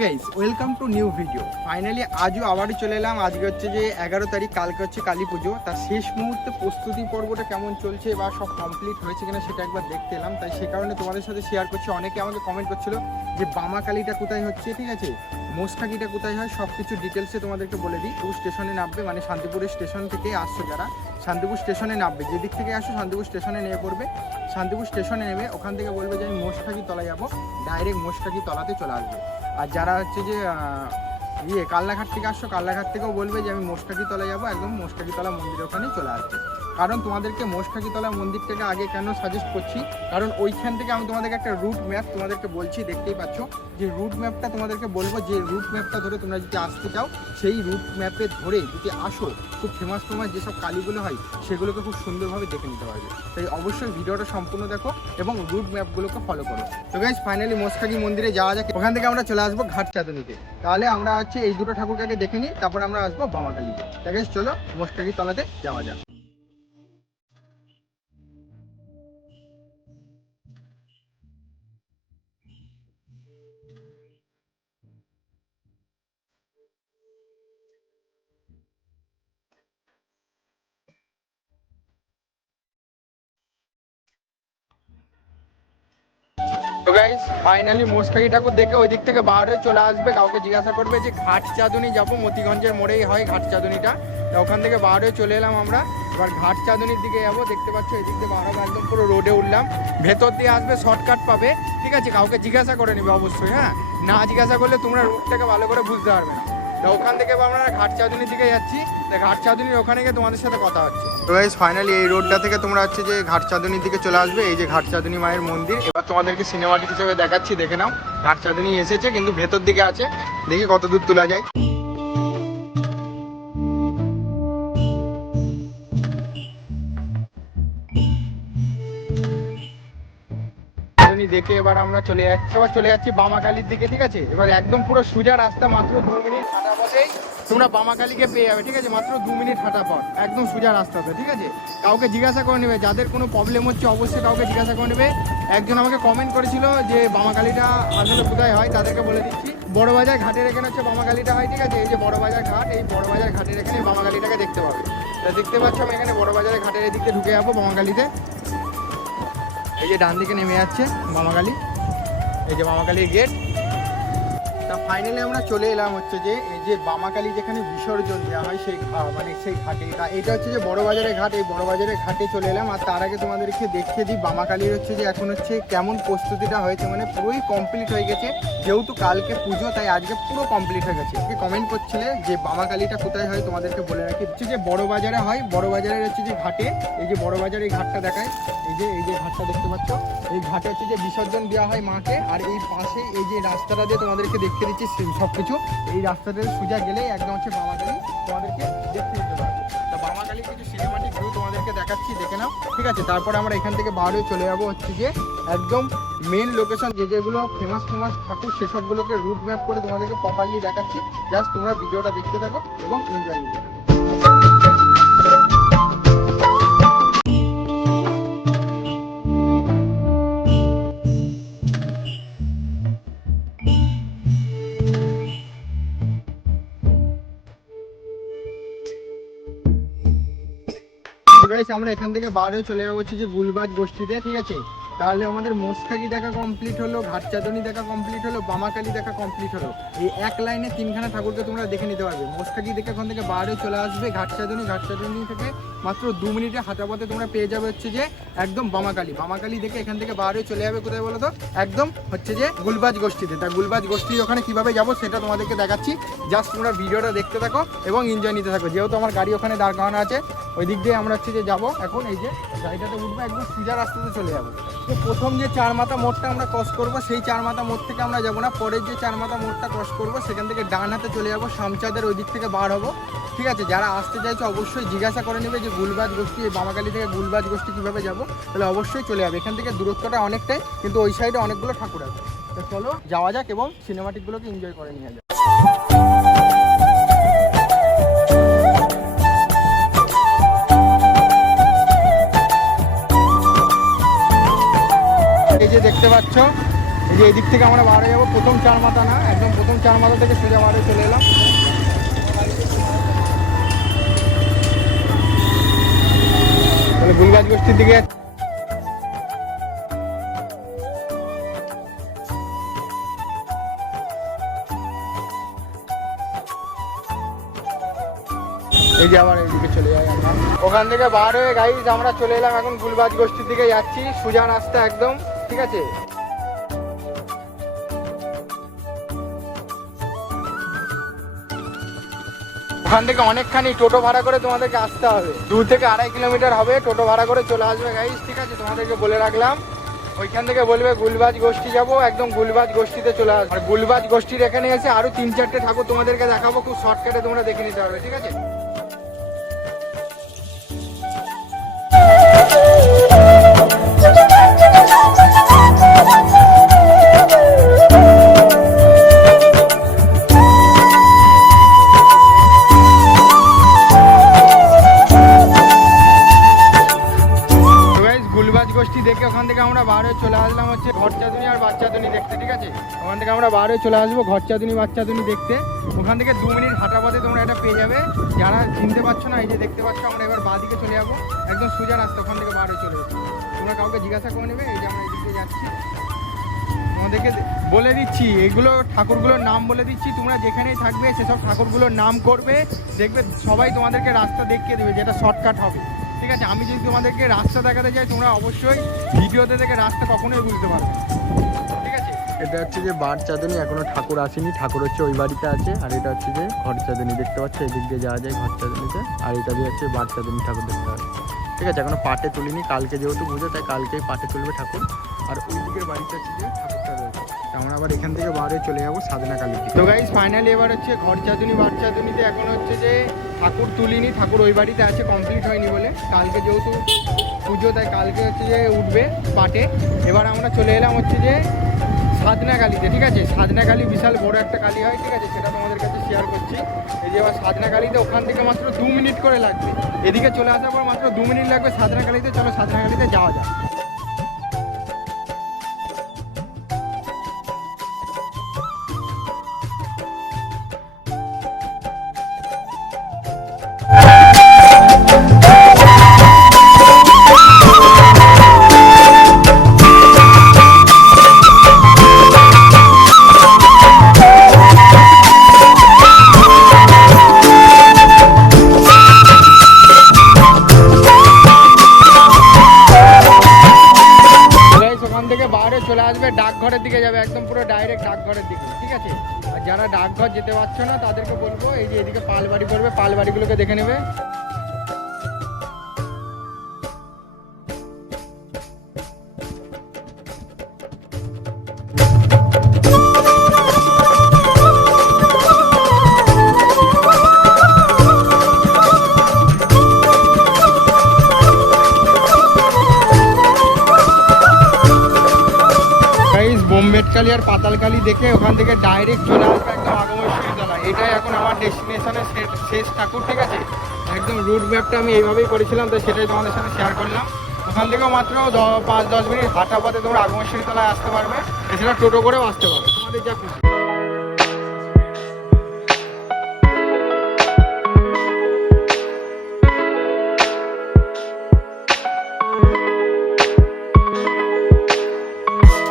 Guys welcome to new video finally আজও আবারই চলে এলাম। আজকে হচ্ছে যে এগারো তারিখ, কালকে হচ্ছে কালী পুজো। তার শেষ মুহূর্তে প্রস্তুতি পর্বটা কেমন চলছে বা সব কমপ্লিট হয়েছে কিনা সেটা একবার দেখতে এলাম। তাই সে কারণে তোমাদের সাথে শেয়ার করছি। অনেকে আমাকে কমেন্ট করছিল যে বামা কালীটা কোথায় হচ্ছে, ঠিক আছে? মোস্টাকিটা কোথায় হয় সব কিছু ডিটেলসে তোমাদেরকে বলে দিই। টু স্টেশনে নামবে মানে শান্তিপুরের স্টেশন থেকে আসছো যারা। শান্তিপুর স্টেশনে নামবে। যেদিক থেকে আসো শান্তিপুর স্টেশনে নেমে পড়বে। শান্তিপুর স্টেশনে নেমে ওখান থেকে বলবে যে আমি মোস্টাকি তলায় যাব। ডাইরেক্ট মোস্টাকি তলাতে চলে আসবে। আর যারা হচ্ছে যে ইয়ে কাল্লাঘাট থেকে আসছো কাল্লাঘাট থেকেও বলবে যে আমি মোস্টাকিতলা যাব, একদম মোস্টাকিতলা মন্দিরের ওখানেই চলে আসবে। কারণ তোমাদেরকে মোস্টাকি তলা মন্দির থেকে আগে কেন সাজেস্ট করছি? কারণ ওইখান থেকে আমি তোমাদেরকে একটা রুট ম্যাপ তোমাদেরকে বলছি, দেখতেই পাচ্ছ। যে রুট ম্যাপটা তোমাদেরকে বলব, যে রুট ম্যাপটা ধরে তোমরা যদি আসতে চাও, সেই রুট ম্যাপে ধরে যদি আসো, খুব ফেমাস ফেমাস যেসব কালীগুলো হয়, সেগুলোকে খুব সুন্দরভাবে দেখে নিতে পারবে। তাই অবশ্যই ভিডিওটা সম্পূর্ণ দেখো এবং রুট ম্যাপগুলোকে ফলো করো। তো গাইজ ফাইনালি মোস্কাকি মন্দিরে যাওয়া যাক। ওখান থেকে আমরা চলে আসব ঘাট চাঁদনিতে। তাহলে আমরা হচ্ছে এই দুটো ঠাকুরকে দেখে নিই, তারপর আমরা আসব বামাকালীতে তাই চলো মোস্কাকি তলাতে যাওয়া যাক। তো গাইস ফাইনালি মোস্কাকি ঠাকুর দেখে ওই দিক থেকে বার হয়ে চলে আসবে। কাউকে জিজ্ঞাসা করবে যে ঘাট চাঁদুনি যাব, মতিগঞ্জের মোড়েই হয় ঘাট চাঁদুনিটা। ওখান থেকে বার হয়ে চলে এলাম আমরা। এবার ঘাট চাঁদনির দিকে যাব, দেখতে পাচ্ছ এই দিক দিয়ে বার একদম পুরো রোডে উঠলাম। ভেতর দিয়ে আসবে শর্টকাট পাবে। ঠিক আছে, কাউকে জিজ্ঞাসা করে নেবে অবশ্যই হ্যাঁ? না জিজ্ঞাসা করলে তোমরা রোড থেকে ভালো করে বুঝতে পারবে না। তা ওখান থেকে আমরা ঘাট চাঁদনির দিকে যাচ্ছি। তা ঘাট চাঁদনির ওখানে গিয়ে তোমাদের সাথে কথা হচ্ছে। তো গাইস ফাইনালি এই রোডটা থেকে তোমরা হচ্ছে যে ঘাট চাঁদনির দিকে চলে আসবে, এই যে ঘাট চাঁদনি মায়ের মন্দির। এবার তোমাদেরকে সিনেমাটিক হিসেবে দেখাচ্ছি, দেখে নাও। ঘাট চাঁদনি এসেছে, কিন্তু ভেতর দিকে আছে। দেখি কত দূর তোলা যায়। দেখে এবার আমরা চলে যাচ্ছি। এবার চলে যাচ্ছি বামাকালির দিকে, ঠিক আছে? এবার একদম পুরো সোজা রাস্তা, মাত্র দু মিনিট হাঁটা পথেই তোমরা বামাকালিকে পেয়ে যাবে, ঠিক আছে? মাত্র দু মিনিট হাঁটা পথ, একদম সোজা রাস্তাতে ঠিক আছে? কাউকে জিজ্ঞাসা করে নেবে, যাদের কোনো প্রবলেম হচ্ছে অবশ্যই কাউকে জিজ্ঞাসা করে নেবে। একজন আমাকে কমেন্ট করেছিল যে বামাকালিটা আসলে কোথায় হয়, তাদেরকে বলে দিচ্ছি। বড়বাজার ঘাটের এখানে হচ্ছে বামাকালিটা হয়, ঠিক আছে? এই যে বড়বাজার ঘাট, এই বড়বাজার ঘাটের এখানে বামাকালিটাকে দেখতে পাবে। তা দেখতে পাচ্ছ, আমি এখানে বড়বাজারের ঘাটের এদিকে ঢুকে যাব বামাকালিতে এই যে ডান দিকে নেমে যাচ্ছে মামাকালী। এই যে মামাকালীর গেট তা ফাইনালি আমরা চলে এলাম হচ্ছে যে, এই যে বামাকালী যেখানে বিসর্জন দেওয়া হয় সেই মানে সেই ঘাটে। তা এটা হচ্ছে যে বড় বাজারের ঘাট, এই বড় বাজারের ঘাটে চলে এলাম। আর তার আগে তোমাদেরকে দেখিয়ে দিই বামাকালীর হচ্ছে যে এখন হচ্ছে কেমন প্রস্তুতিটা হয়েছে। মানে পুরোই কমপ্লিট হয়ে গেছে। যেহেতু কালকে পুজো, তাই আজকে পুরো কমপ্লিট হয়ে গেছে। কমেন্ট করছিলে যে বামাকালীটা কোথায় হয় তোমাদেরকে বলে রাখি। হচ্ছে যে বড় বাজারে হয় বড় বাজারের হচ্ছে যে ঘাটে, এই যে বড় বাজারে এই ঘাটটা দেখায়। এই যে এই যে ঘাটটা দেখতে পাচ্ছ। এই ঘাটে হচ্ছে যে বিসর্জন দেওয়া হয় মাকে। আর এই পাশে এই যে রাস্তাটা দিয়ে তোমাদেরকে দেখতে দিচ্ছি সব কিছু এই রাস্তাতে সোজা গেলেই একদম হচ্ছে বামাকালী তোমাদেরকে দেখতে দিতে পারবে তা বামাকালী কিছু সিনেমাটিক ভিউ তোমাদেরকে দেখাচ্ছি, দেখে নাও, ঠিক আছে? তারপরে আমরা এখান থেকে বার হয়ে চলে যাব হচ্ছে যে একদম মেন লোকেশন যে যেগুলো ফেমাস ফেমাস ঠাকুর, সেসবগুলোকে রুট ম্যাপ করে তোমাদেরকে প্রপারলি দেখাচ্ছি। জাস্ট তোমরা ভিডিওটা দেখতে থাকো এবং এনজয় করো আমরা এখান থেকে বাইরে চলে যাব হচ্ছে যে গুলবাজ গোষ্ঠীতে ঠিক আছে? তাহলে আমাদের মোস্কাকি দেখা কমপ্লিট হলো, ঘাটচাঁদনি দেখা কমপ্লিট হলো, বামাকালি দেখা কমপ্লিট হলো। এই এক লাইনে তিনখানা ঠাকুরকে তোমরা দেখে নিতে পারবে। মোস্কাকি দেখে ওখান থেকে হয়ে চলে আসবে ঘাটচাঁদনি। ঘাটচাঁদনি থেকে মাত্র দু মিনিটে হাঁটা পথে তোমরা পেয়ে যাবে হচ্ছে যে একদম বামাকালি। বামাকালি দেখে এখান থেকে হয়ে চলে যাবে কোথায় বলো তো একদম হচ্ছে যে গুলবাজ গোষ্ঠীতে। তা গুলবাজ গোষ্ঠী ওখানে কীভাবে যাব সেটা তোমাদেরকে দেখাচ্ছি। জাস্ট তোমরা ভিডিওটা দেখতে থাকো এবং এনজয় নিতে থাকো। যেহেতু আমার গাড়ি ওখানে দাঁড় করানো আছে, ওই দিক দিয়ে আমরা হচ্ছে যে যাব। এখন এই যে গাড়িটাতে উঠবো, একদম সোজা রাস্তাতে চলে যাব। তো প্রথম যে চার মাথা মোড়টা আমরা ক্রস করব, সেই চার মাথা মোড় থেকে আমরা যাব না। পরের যে চার মাথা মোড়টা ক্রস করব, সেখান থেকে ডান হাতে চলে যাব, শামচাঁদের ওই দিক থেকে বার হব। ঠিক আছে? যারা আসতে চাইছে অবশ্যই জিজ্ঞাসা করে নেবে যে গুলবাজ গোষ্ঠী, এই বামাকালী থেকে গুলবাজ গোষ্ঠী কীভাবে যাব, তাহলে অবশ্যই চলে যাবে। এখান থেকে দূরত্বটা অনেকটাই, কিন্তু ওই সাইডে অনেকগুলো ঠাকুর আছে। তো চলো, যাওয়া যাক এবং সিনেমাটিকগুলোকে এনজয় করে নিয়ে যাক। যে দেখতে পাচ্ছ, এই যে এদিক থেকে আমরা হয়ে যাব। প্রথম চার মাথা না, একদম প্রথম চার মাথা থেকে সোজা হয়ে চলে এলাম। গুলগাছ গোষ্ঠীর দিকে এই যে আবার এইদিকে চলে যাই আমরা। ওখান থেকে বার হয়ে গাইজ আমরা চলে এলাম এখন গুলবাজ গোষ্ঠীর দিকে যাচ্ছি। সুজা রাস্তা একদম। ঠিক আছে। ওখান থেকে অনেকখানি টোটো ভাড়া করে তোমাদেরকে আসতে হবে। দু থেকে আড়াই কিলোমিটার হবে, টোটো ভাড়া করে চলে আসবে গাইজ ঠিক আছে? তোমাদেরকে বলে রাখলাম। ওইখান থেকে বলবে গুলবাজ গোষ্ঠী যাব, একদম গুলবাজ গোষ্ঠীতে চলে আসবে। আর গুলবাজ গোষ্ঠীর এখানে এসে আরও তিন চারটে ঠাকুর তোমাদেরকে দেখাবো, খুব শর্টকাটে তোমরা দেখে নিতে পারবে, ঠিক আছে? গোষ্ঠী দেখে ওখান থেকে আমরা বার হয়ে চলে আসলাম হচ্ছে ঘরচাঁদুনি আর বাচ্চাদুনি দেখতে, ঠিক আছে? ওখান থেকে আমরা বার হয়ে চলে আসব ঘরচাঁদুনি, বাচ্চাদুনি দেখতে। ওখান থেকে দু মিনিট হাঁটা পথে তোমরা এটা পেয়ে যাবে। যারা চিনতে পারছ না, এই যে দেখতে পাচ্ছ, আমরা এবার বাঁ দিকে চলে যাব। একদম সোজা রাস্তা ওখান থেকে বার হয়ে চলে যাব। তোমরা কাউকে জিজ্ঞাসা করে নেবে, এই যে আমরা এদিকে যাচ্ছি। তোমাদেরকে বলে দিচ্ছি, এগুলো ঠাকুরগুলোর নাম বলে দিচ্ছি। তোমরা যেখানেই থাকবে, সেসব ঠাকুরগুলোর নাম করবে। দেখবে সবাই তোমাদেরকে রাস্তা দেখিয়ে দেবে যেটা শর্টকাট হবে। আছে, আমি যদি তোমাদেরকে রাস্তা দেখাতে চাই, তোমরা অবশ্যই ভিডিওতে দেখে রাস্তা কখনোই বুঝতে পারবে ঠিক আছে? এটা হচ্ছে যে বার চাঁদনি, এখনও ঠাকুর আসেনি। ঠাকুর হচ্ছে ওই বাড়িতে আছে, আর এটা হচ্ছে যে ঘর চাঁদনি, দেখতে পাচ্ছ? এদিক দিয়ে যাওয়া যায় ঘর চাঁদনিতে, আর এটা দিয়ে হচ্ছে বার চাঁদনি ঠাকুর দেখতে পাবে ঠিক আছে, এখনও পাটে তুলিনি, কালকে যেহেতু পুজো, তাই কালকেই পাটে তুলবে ঠাকুর। আর ওই দিকের বাড়িতে হচ্ছে যে তো আমরা আবার এখান থেকে বার চলে যাব সাধনা কালী তো গাইজ ফাইনালি এবার হচ্ছে ঘর চাঁদুনি বার চাঁদুনিতে এখন হচ্ছে যে ঠাকুর তুলিনি, ঠাকুর ওই বাড়িতে আছে কমপ্লিট হয়নি বলে। কালকে যেহেতু পুজো, তাই কালকে হচ্ছে যে উঠবে পাটে। এবার আমরা চলে এলাম হচ্ছে যে সাধনা কালীতে, ঠিক আছে? সাধনা কালী বিশাল বড় একটা কালী হয়, ঠিক আছে? সেটা তোমাদের কাছে শেয়ার করছি। এই যে এবার সাধনা কালীতে ওখান থেকে মাত্র দু মিনিট করে লাগবে। এদিকে চলে আসার পর মাত্র দু মিনিট লাগবে সাধনা কালীতে, চলো সাধনা কালীতে যাওয়া যাক। ডাকঘরের দিকে যাবে, একদম পুরো ডাইরেক্ট ডাকঘরের দিকে, ঠিক আছে? আর যারা ডাকঘর যেতে পারছ না, তাদেরকে বলব, এই যে এদিকে পালবাড়ি পড়বে পালবাড়িগুলোকে দেখে নেবে। বোম্বেটকালি আর পাতালকালি দেখে ওখান থেকে ডাইরেক্ট চলে আসবে একদম আগমন বিশ্ববিদ্যালয়। এটাই এখন আমার ডেস্টিনেশনের শেষ ঠাকুর, ঠিক আছে? একদম রুট ম্যাপটা আমি এইভাবেই করেছিলাম, তো সেটাই তোমাদের সাথে শেয়ার করলাম। ওখান থেকেও মাত্র পাঁচ, দশ মিনিট হাঁটা পথে তোমরা আগমন তলায় আসতে পারবে। এছাড়া টোটো করেও আসতে পারবে। তোমাদের যা খুশি।